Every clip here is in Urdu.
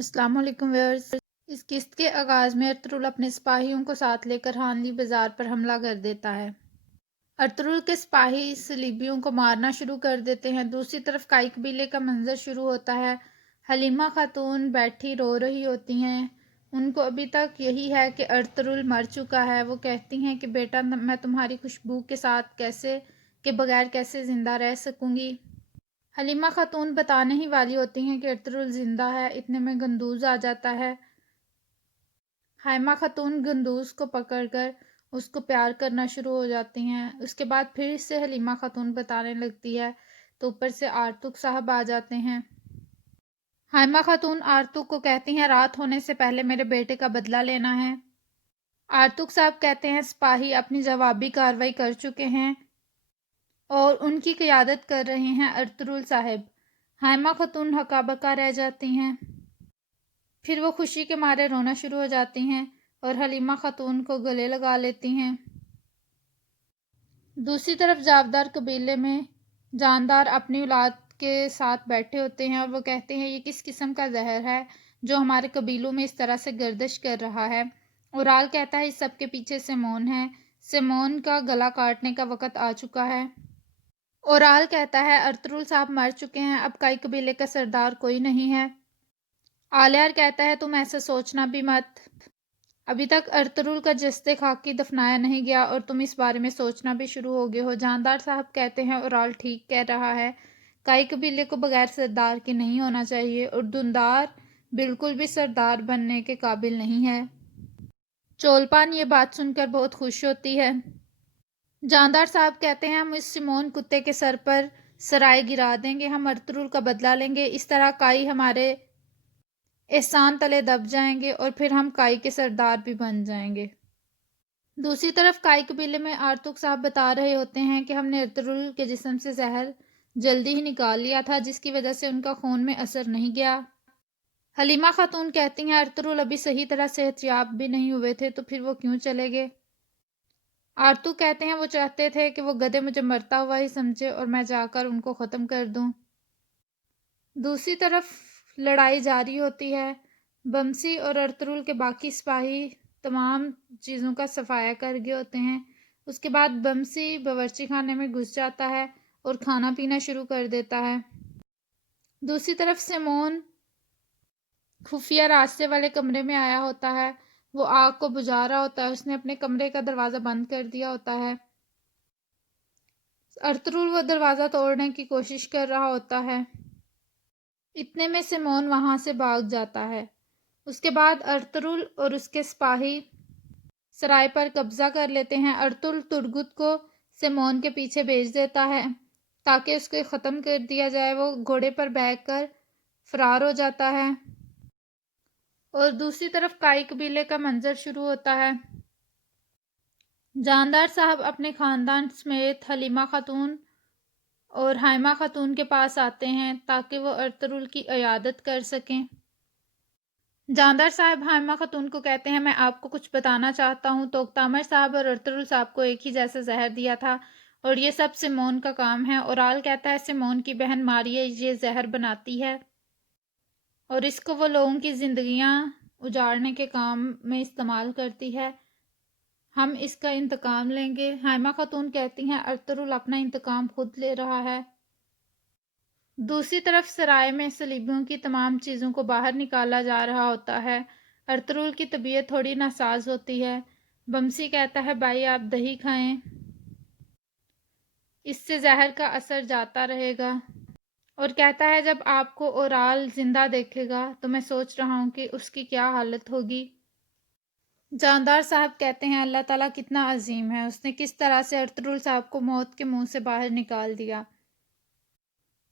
السلام علیکم ویورز۔ اس قسط کے آغاز میں ارطغرل اپنے سپاہیوں کو ساتھ لے کر ہانلی بازار پر حملہ کر دیتا ہے۔ ارطغرل کے سپاہی صلیبیوں کو مارنا شروع کر دیتے ہیں۔ دوسری طرف کائی قبیلے کا منظر شروع ہوتا ہے۔ حلیمہ خاتون بیٹھی رو رہی ہوتی ہیں۔ ان کو ابھی تک یہی ہے کہ ارطغرل مر چکا ہے۔ وہ کہتی ہیں کہ بیٹا میں تمہاری خوشبو کے بغیر کیسے زندہ رہ سکوں گی۔ حلیمہ خاتون بتانے ہی والی ہوتی ہیں کہ ارطغرل زندہ ہے، اتنے میں گندوز آ جاتا ہے۔ حلیمہ خاتون گندوز کو پکڑ کر اس کو پیار کرنا شروع ہو جاتی ہیں۔ اس کے بعد پھر سے حلیمہ خاتون بتانے لگتی ہے تو اوپر سے آرتک صاحب آ جاتے ہیں۔ حلیمہ خاتون آرتک کو کہتی ہیں رات ہونے سے پہلے میرے بیٹے کا بدلہ لینا ہے۔ آرتک صاحب کہتے ہیں سپاہی اپنی جوابی کارروائی کر چکے ہیں اور ان کی قیادت کر رہے ہیں ارطغرل صاحب۔ حلیمہ خاتون ہکا بکا رہ جاتی ہیں۔ پھر وہ خوشی کے مارے رونا شروع ہو جاتی ہیں اور حلیمہ خاتون کو گلے لگا لیتی ہیں۔ دوسری طرف جاودار قبیلے میں جاندار اپنی اولاد کے ساتھ بیٹھے ہوتے ہیں اور وہ کہتے ہیں یہ کس قسم کا زہر ہے جو ہمارے قبیلوں میں اس طرح سے گردش کر رہا ہے۔ اورال کہتا ہے اس سب کے پیچھے سیمون ہے۔ سیمون کا گلا کاٹنے کا وقت آ چکا ہے۔ اورال کہتا ہے ارطغرل صاحب مر چکے ہیں، اب کائی قبیلے کا سردار کوئی نہیں ہے۔ آلیار کہتا ہے تم ایسا سوچنا بھی مت، ابھی تک ارطغرل کا جسد خاکی دفنایا نہیں گیا اور تم اس بارے میں سوچنا بھی شروع ہو گئے ہو۔ جاندار صاحب کہتے ہیں اورال ٹھیک کہہ رہا ہے، کائی قبیلے کو بغیر سردار کے نہیں ہونا چاہیے اور دندار بالکل بھی سردار بننے کے قابل نہیں ہے۔ چولپان یہ بات سن کر بہت خوش ہوتی ہے۔ جاندار صاحب کہتے ہیں ہم اس سیمون کتے کے سر پر سرائے گرا دیں گے، ہم ارطغرل کا بدلہ لیں گے، اس طرح کائی ہمارے احسان تلے دب جائیں گے اور پھر ہم کائی کے سردار بھی بن جائیں گے۔ دوسری طرف کائی قبیلے میں آرتک صاحب بتا رہے ہوتے ہیں کہ ہم نے ارطغرل کے جسم سے زہر جلدی ہی نکال لیا تھا جس کی وجہ سے ان کا خون میں اثر نہیں گیا۔ حلیمہ خاتون کہتی ہیں ارطغرل ابھی صحیح طرح صحت یاب بھی نہیں ہوئے تھے تو پھر وہ کیوں چلے گئے؟ آرتو کہتے ہیں وہ چاہتے تھے کہ وہ گدھے مجھے مرتا ہوا ہی سمجھے اور میں جا کر ان کو ختم کر دوں۔ دوسری طرف لڑائی جاری ہوتی ہے۔ بمسی اور ارطغرل کے باقی سپاہی تمام چیزوں کا صفایا کر گئے ہوتے ہیں۔ اس کے بعد بمسی باورچی خانے میں گھس جاتا ہے اور کھانا پینا شروع کر دیتا ہے۔ دوسری طرف سیمون خفیہ راستے والے کمرے میں آیا ہوتا ہے، وہ آگ کو بجھا رہا ہوتا ہے، اس نے اپنے کمرے کا دروازہ بند کر دیا ہوتا ہے۔ ارطغرل وہ دروازہ توڑنے کی کوشش کر رہا ہوتا ہے، اتنے میں سیمون وہاں سے بھاگ جاتا ہے۔ اس کے بعد ارطغرل اور اس کے سپاہی سرائے پر قبضہ کر لیتے ہیں۔ ارطغرل ترگت کو سیمون کے پیچھے بھیج دیتا ہے تاکہ اس کو ختم کر دیا جائے۔ وہ گھوڑے پر بیٹھ کر فرار ہو جاتا ہے اور دوسری طرف کائی قبیلے کا منظر شروع ہوتا ہے۔ جاندار صاحب اپنے خاندان سمیت حلیمہ خاتون اور حلیمہ خاتون کے پاس آتے ہیں تاکہ وہ ارطغرل کی عیادت کر سکیں۔ جاندار صاحب حلیمہ خاتون کو کہتے ہیں میں آپ کو کچھ بتانا چاہتا ہوں، توختامر صاحب اور ارطغرل صاحب کو ایک ہی جیسا زہر دیا تھا اور یہ سب سیمون کا کام ہے۔ اورال کہتا ہے سیمون کی بہن ماریا یہ زہر بناتی ہے اور اس کو وہ لوگوں کی زندگیاں اجاڑنے کے کام میں استعمال کرتی ہے، ہم اس کا انتقام لیں گے۔ حلیمہ خاتون کہتی ہیں ارطغرل اپنا انتقام خود لے رہا ہے۔ دوسری طرف سرائے میں صلیبیوں کی تمام چیزوں کو باہر نکالا جا رہا ہوتا ہے۔ ارطغرل کی طبیعت تھوڑی ناساز ہوتی ہے۔ بمسی کہتا ہے بھائی آپ دہی کھائیں، اس سے زہر کا اثر جاتا رہے گا، اور کہتا ہے جب آپ کو اورال زندہ دیکھے گا تو میں سوچ رہا ہوں کہ اس کی کیا حالت ہوگی۔ جاندار صاحب کہتے ہیں اللہ تعالیٰ کتنا عظیم ہے، اس نے کس طرح سے ارطغرل صاحب کو موت کے منہ سے باہر نکال دیا۔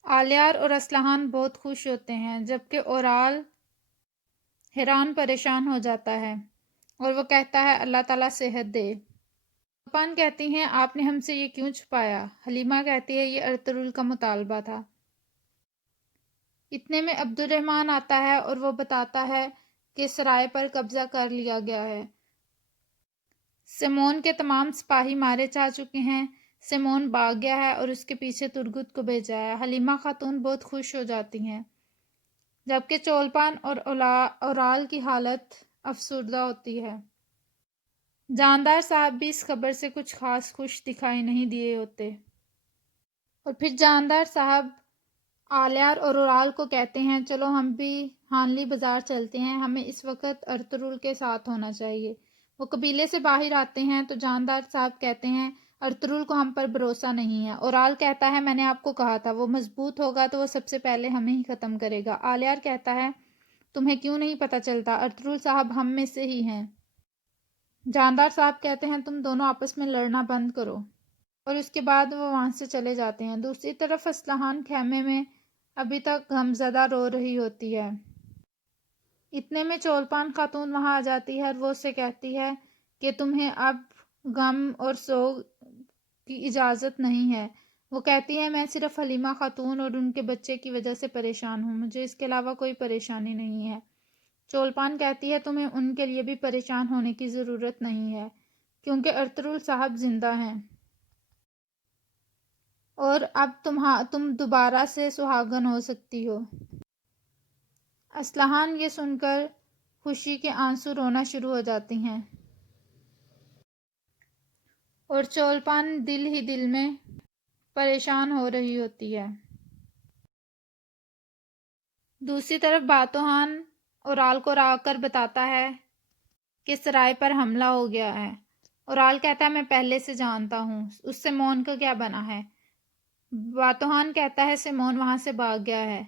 آلیار اور اسلحان بہت خوش ہوتے ہیں جبکہ اورال حیران پریشان ہو جاتا ہے اور وہ کہتا ہے اللہ تعالیٰ صحت دے۔ چولپان کہتی ہیں آپ نے ہم سے یہ کیوں چھپایا؟ حلیمہ کہتی ہے یہ ارطغرل کا مطالبہ تھا۔ اتنے میں عبد الرحمن آتا ہے اور وہ بتاتا ہے کہ سرائے پر قبضہ کر لیا گیا ہے، سیمون کے تمام سپاہی مارے جا چکے ہیں، سیمون بھاگ گیا ہے اور اس کے پیچھے ترگت کو بھیجا ہے۔ حلیمہ خاتون بہت خوش ہو جاتی ہیں۔ جبکہ چولپان اور اورال کی حالت افسردہ ہوتی ہے۔ جاندار صاحب بھی اس خبر سے کچھ خاص خوش دکھائی نہیں دیے ہوتے، اور پھر جاندار صاحب آلیار اور اورال کو کہتے ہیں چلو ہم بھی ہانلی بازار چلتے ہیں، ہمیں اس وقت ارطغرل کے ساتھ ہونا چاہیے۔ وہ قبیلے سے باہر آتے ہیں تو جاندار صاحب کہتے ہیں ارطغرل کو ہم پر بھروسہ نہیں ہے۔ اورال کہتا ہے میں نے آپ کو کہا تھا وہ مضبوط ہوگا تو وہ سب سے پہلے ہمیں ہی ختم کرے گا۔ آلیار کہتا ہے تمہیں کیوں نہیں پتہ چلتا، ارطغرل صاحب ہم میں سے ہی ہیں۔ جاندار صاحب کہتے ہیں تم دونوں آپس میں لڑنا بند کرو، اور اس کے بعد وہ وہاں سے چلے جاتے ہیں۔ دوسری طرف اسلحان خیمے میں ابھی تک غمزدہ رو رہی ہوتی ہے۔ اتنے میں چولپان خاتون وہاں آ جاتی ہے اور وہ اسے کہتی ہے کہ تمہیں اب غم اور سوگ کی اجازت نہیں ہے۔ وہ کہتی ہے میں صرف حلیمہ خاتون اور ان کے بچے کی وجہ سے پریشان ہوں، مجھے اس کے علاوہ کوئی پریشانی نہیں ہے۔ چولپان کہتی ہے تمہیں ان کے لیے بھی پریشان ہونے کی ضرورت نہیں ہے، کیونکہ ارطغرل صاحب زندہ ہیں اور اب تم دوبارہ سے سہاگن ہو سکتی ہو۔ اسلحان یہ سن کر خوشی کے آنسو رونا شروع ہو جاتی ہیں، اور چولپان دل ہی دل میں پریشان ہو رہی ہوتی ہے۔ دوسری طرف باتوحان اورال کو را کر بتاتا ہے کہ سرائے پر حملہ ہو گیا ہے۔ اورال کہتا ہے میں پہلے سے جانتا ہوں، اس سیمون کا کیا بنا ہے؟ باتوحان کہتا ہے سیمون وہاں سے بھاگ گیا ہے۔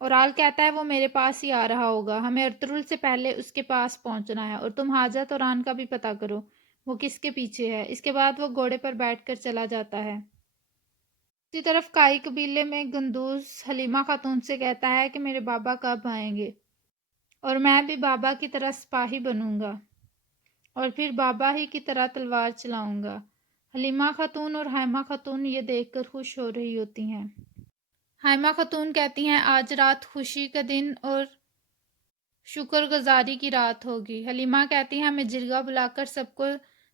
اورال کہتا ہے وہ میرے پاس ہی آ رہا ہوگا، ہمیں ارطغرل سے پہلے اس کے پاس پہنچنا ہے، اور تم حاجت اوران کا بھی پتہ کرو وہ کس کے پیچھے ہے۔ اس کے بعد وہ گھوڑے پر بیٹھ کر چلا جاتا ہے۔ دوسری طرف کائی قبیلے میں گندوز حلیمہ خاتون سے کہتا ہے کہ میرے بابا کب آئیں گے، اور میں بھی بابا کی طرح سپاہی بنوں گا اور پھر بابا ہی کی طرح تلوار چلاؤں گا۔ حلیمہ خاتون اور ہائمہ خاتون یہ دیکھ کر خوش ہو رہی ہوتی ہیں۔ ہائمہ خاتون کہتی ہیں آج رات خوشی کا دن اور شکر گزاری کی رات ہوگی۔ حلیمہ کہتی ہیں ہمیں جرگہ بلا کر سب کو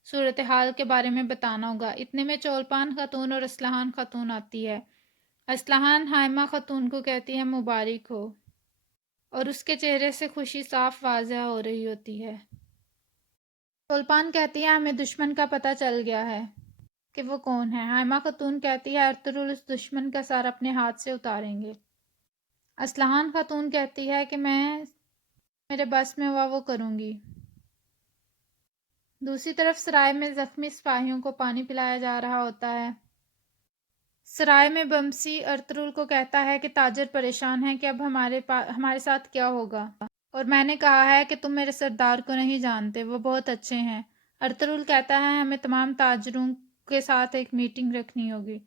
صورتحال کے بارے میں بتانا ہوگا۔ اتنے میں چولپان خاتون اور اسلحان خاتون آتی ہے۔ اسلحان ہائمہ خاتون کو کہتی ہے مبارک ہو، اور اس کے چہرے سے خوشی صاف واضح ہو رہی ہوتی ہے۔ چولپان کہتی ہے ہمیں دشمن کا پتہ چل گیا ہے کہ وہ کون ہے۔ ہائمہ خاتون کہتی ہے ارطغرل اس دشمن کا سر اپنے ہاتھ سے اتاریں گے۔ اسلحان خاتون کہتی ہے کہ میرے بس میں ہوا وہ کروں گی۔ دوسری طرف سرائے میں زخمی سپاہیوں کو پانی پلایا جا رہا ہوتا ہے۔ سرائے میں بمسی ارطغرل کو کہتا ہے کہ تاجر پریشان ہیں کہ اب ہمارے ساتھ کیا ہوگا، اور میں نے کہا ہے کہ تم میرے سردار کو نہیں جانتے، وہ بہت اچھے ہیں۔ ارطغرل کہتا ہے ہمیں تمام تاجروں کے ساتھ ایک میٹنگ رکھنی ہوگی۔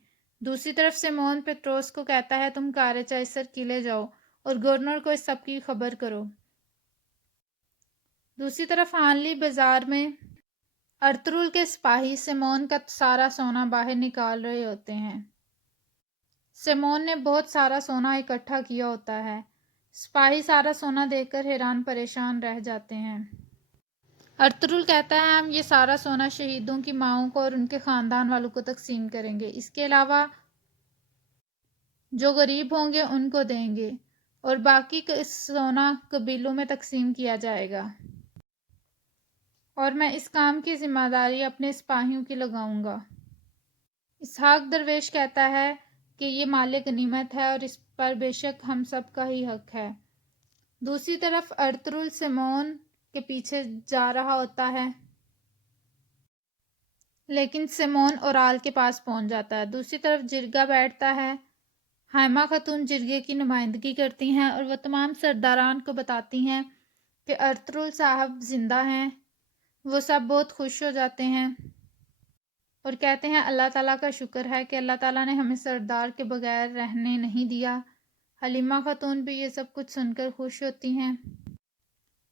دوسری طرف سیمون پطرس کو کہتا ہے تم کارے چائسر قلعے جاؤ اور گورنر کو اس سب کی خبر کرو۔ دوسری طرف ہانلی بازار میں ارطغرل کے سپاہی سیمون کا سارا سونا باہر نکال رہے ہوتے ہیں۔ سیمون نے بہت سارا سونا اکٹھا کیا ہوتا ہے۔ سپاہی سارا سونا دیکھ کر حیران پریشان رہ جاتے ہیں۔ ارطغرل کہتا ہے ہم یہ سارا سونا شہیدوں کی ماؤں کو اور ان کے خاندان والوں کو تقسیم کریں گے، اس کے علاوہ جو غریب ہوں گے ان کو دیں گے، اور باقی سونا قبیلوں میں تقسیم کیا جائے گا، اور میں اس کام کی ذمہ داری اپنے سپاہیوں کی لگاؤں گا۔ اسحاق درویش کہتا ہے کہ یہ مال غنیمت ہے اور اس پر بے شک ہم سب کا ہی حق ہے۔ دوسری طرف ارطغرل سیمون کے پیچھے جا رہا ہوتا ہے، لیکن سیمون اورال کے پاس پہنچ جاتا ہے۔ دوسری طرف جرگہ بیٹھتا ہے۔ ہائمہ خاتون جرگے کی نمائندگی کرتی ہیں اور وہ تمام سرداران کو بتاتی ہیں کہ ارطغرل صاحب زندہ ہیں۔ وہ سب بہت خوش ہو جاتے ہیں اور کہتے ہیں اللہ تعالیٰ کا شکر ہے کہ اللہ تعالیٰ نے ہمیں سردار کے بغیر رہنے نہیں دیا۔ حلیمہ خاتون بھی یہ سب کچھ سن کر خوش ہوتی ہیں۔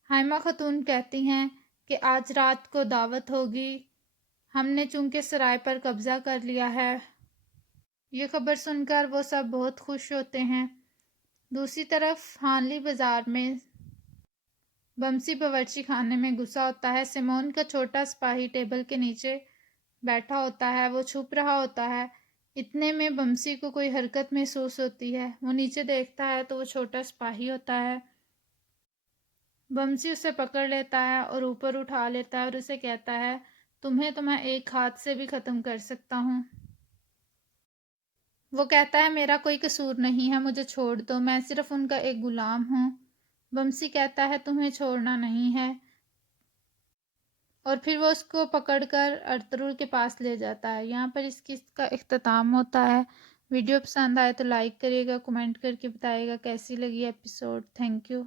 ہائمہ خاتون کہتی ہیں کہ آج رات کو دعوت ہوگی، ہم نے چونکہ سرائے پر قبضہ کر لیا ہے۔ یہ خبر سن کر وہ سب بہت خوش ہوتے ہیں۔ دوسری طرف ہانلی بازار میں بمسی باورچی خانے میں گھسا ہوتا ہے۔ سیمون کا چھوٹا سپاہی ٹیبل کے نیچے بیٹھا ہوتا ہے، وہ چھپ رہا ہوتا ہے اتنے میں بمسی کو کوئی حرکت محسوس ہوتی ہے۔ وہ نیچے دیکھتا ہے تو وہ چھوٹا سپاہی ہوتا ہے۔ بمسی اسے پکڑ لیتا ہے اور اوپر اٹھا لیتا ہے اور اسے کہتا ہے، تمہیں تو میں ایک ہاتھ سے بھی ختم کر سکتا ہوں۔ وہ کہتا ہے، میرا کوئی قصور نہیں ہے، مجھے چھوڑ دو، میں صرف ان کا ایک غلام ہوں۔ بمسی کہتا ہے، تمہیں چھوڑنا نہیں ہے، اور پھر وہ اس کو پکڑ کر ارطغرل کے پاس لے جاتا ہے۔ یہاں پر اس قسط کا اختتام ہوتا ہے۔ ویڈیو پسند آئے تو لائک کریے گا، کمنٹ کر کے بتائے گا کیسی لگی ایپیسوڈ۔ Thank you.